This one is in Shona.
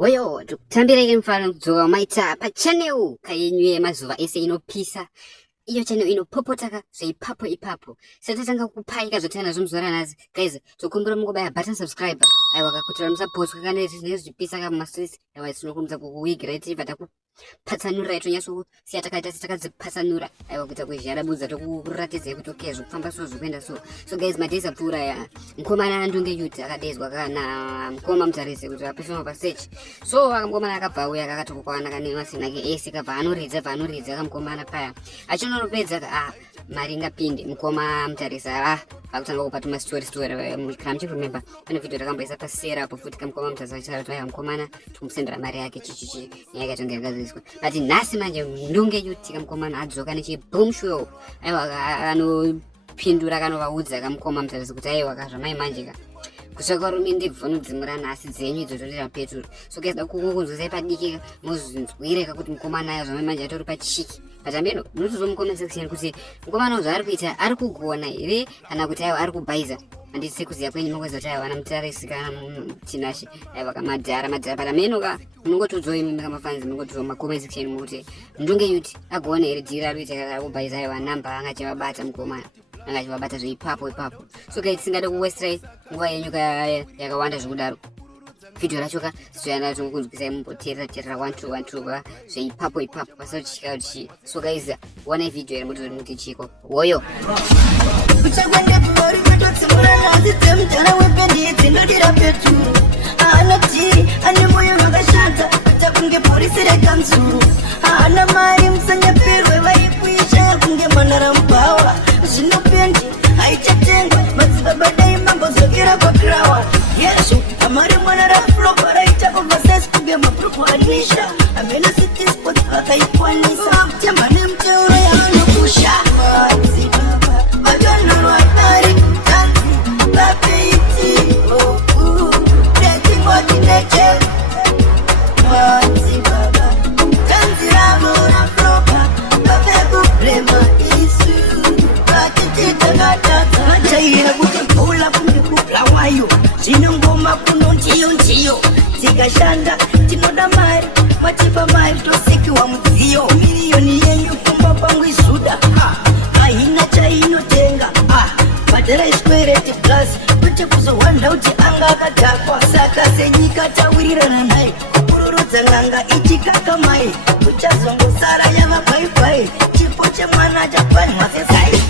Oyo, tambireke mfano kudzoka maita pachannel kayenywe mazuva ese inopisa. Iyo channel inopopotaka zveipapo ipapo. Satatanga kupai kazotana zvomuzora nazi. Guys, tokumbira mungobaya button subscribe. Aiwa kakutira musapotwa kana zvipisa kama stress. Aiwa sinokumza kukuigireti patsanura itonyaso siya takaita takadzipatsanura. Aiwa kuita kwezhara budza tokuratidza kuti okay zvokufamba so zvikuenda so. So guys, my days apfuura ya. Mukomana Ndunge Youth akadezwa kana mukoma mutarise kuti apefema pa search. So akamkomana akabva uya akatokwana kanema sinake ese kabva anoridza akamkomana paya. Achinoropedza mari ingapinde mukoma mutarisa akutanga kupata ma story kana remember pane video rakamboisa pasera apo futi kamukoma mutarisa kuti mukomana tumusendera mari yake chichichi yakatonga yakaziswa but nhasi manje Ndunge Youth kamukomana adzoka necheboom show aiwa anopindura kanovaudza kamukoma mutarisa kuti aiwa kazvamai manje ka kutsvaka rume ndebva nodzimura nhasi dzenyu idzo totera peturu so guys dakukunzwisai padiki muzvinzwire kuti mukomana ayo zvamai manje atori pachiki patambeno munotozomukomena section kuti mukomana zvaari kuita ari kugona here kana kuti aiwa ari kubhaiza handisi kuziya kwenyu mokweza kuti aiwa anamutarisi kana tinashe aiwa kamadhara patameno ka munongotodzoa imwe kamafanzi munongotodzoa makomena section mukuti Ndunge Youth agona here dhiri ari kuita ari kubhaiza aiwa namba angachivabata mukomana angachivabata zveipapo ipapo so guys tisingade kuwestirai nguva yenyu yakawanda zvekudaro video racho ka zvichana tokunzwisai mumboteerera 1 zveipapo ipapo pasakutyika kuti so guys wanai video iri mutoti muti chiko woyo kunge polisi rekanzuru haana mari musanyaperwe vaikuisha kunge mwanara mubawa zvinopendi haichatengwa madzibaba dai mambozokera kwakrawa yesu amari mwanara flopa raichakobvasasi kunge mabruku anisha amene city sports vakaikwanisa kutemba nemuteuro yaanokusha madzibaba vakanarwa mari kutanzi vapeiti retingwatineche Chinongoma kuno ndiyo tikashanda tinoda mari matipa mari tosikiwa mudziyo miliyoni yenyu kumba pangu isuda haina chainotenga badhara iswereti plus kuti kuzohwanda kuti anga akadhakwa saka senyika tawirirana naye kururudza ng'anga ichikakamai kuchazongosara yava bhaibhai chipo chemwana chapanhwa sesai